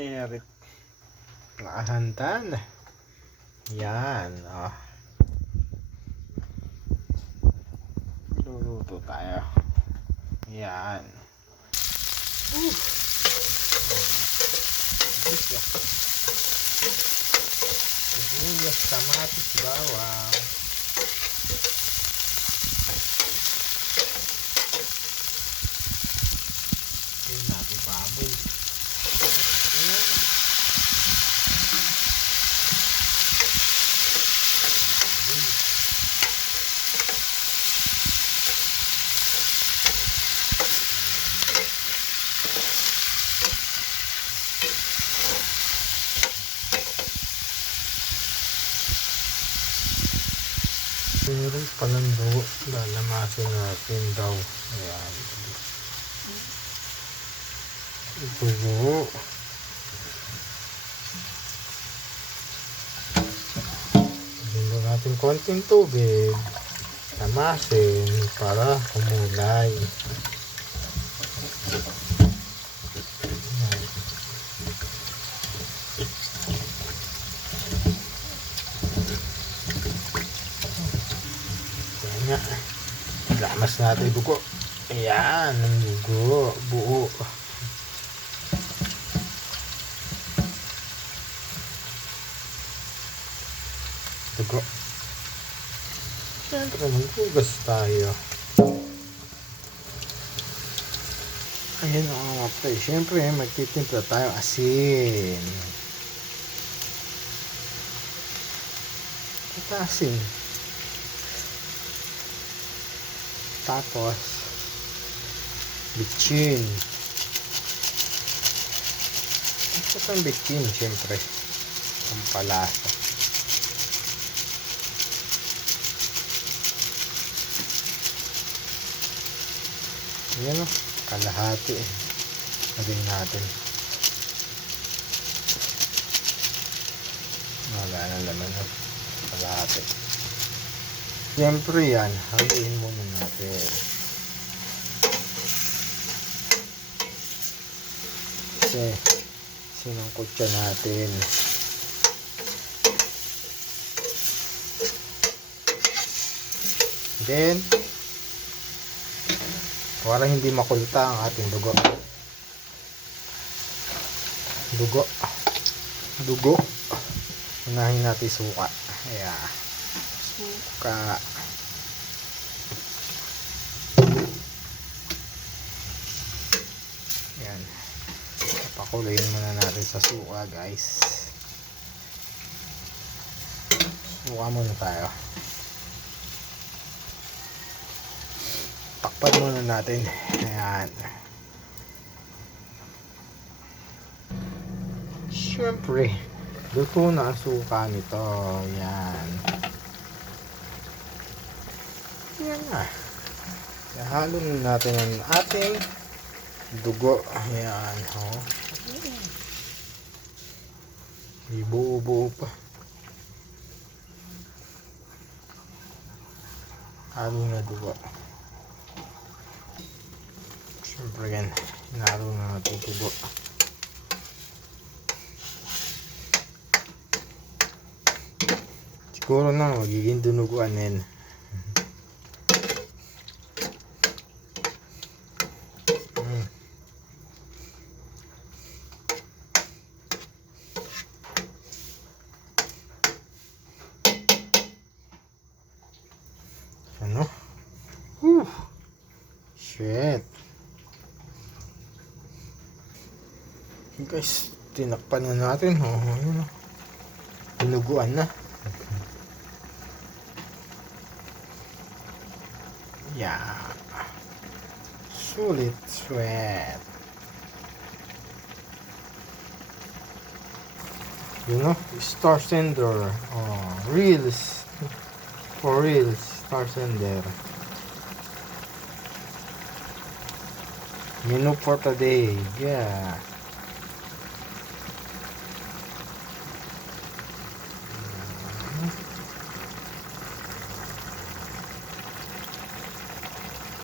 Erit. Nakahantan. Yan. Oh. Luluto tayo. Yan. Sibuyas, kamatis, bawang. Tingnan natin baboy. Meron palang dugo, lalamasin natin daw. Ayan. Dugo. Bigyan natin konting tubig. Lamasin para kumulay. Lamas natin yung dugo. Ayan, ang dugo. Buo. Dugo. Siyempre, maghugas tayo. Ayan ang mga pre. Siyempre, magtitimpla tayo asin. Asin. Tapos bitchin. Ito ang bitchin, syempre ang palasa. Ayan o, kalahati lagay natin. Wala na laman o, kalahati. Siyempre yan, haluin muna natin. Kasi, sinangkot siya natin. Then, para hindi makulta ang ating dugo. Dugo. Unahin natin suka. Ayan. Suka. Yan. Pakuluin muna natin sa suka, guys. Suka muna tayo. Takpan muna natin. Ayan. Siyempre, luto na ang suka nito. Yan. Yan na. Ihalo na natin ang ating dugo. Ayan. Oh. Ibuo-buo pa. Halo na dugo. Siyempre yan. Hinalo na natin dugo. Siguro na magiging dunuguan din. Ano? Shit. Guys, tinakpan na natin. Ayun. Dinuguan na. Yeah. Sulit, sweat. You know, star sender. Oh, reels. For reals, star sender. Menu for today. Yeah.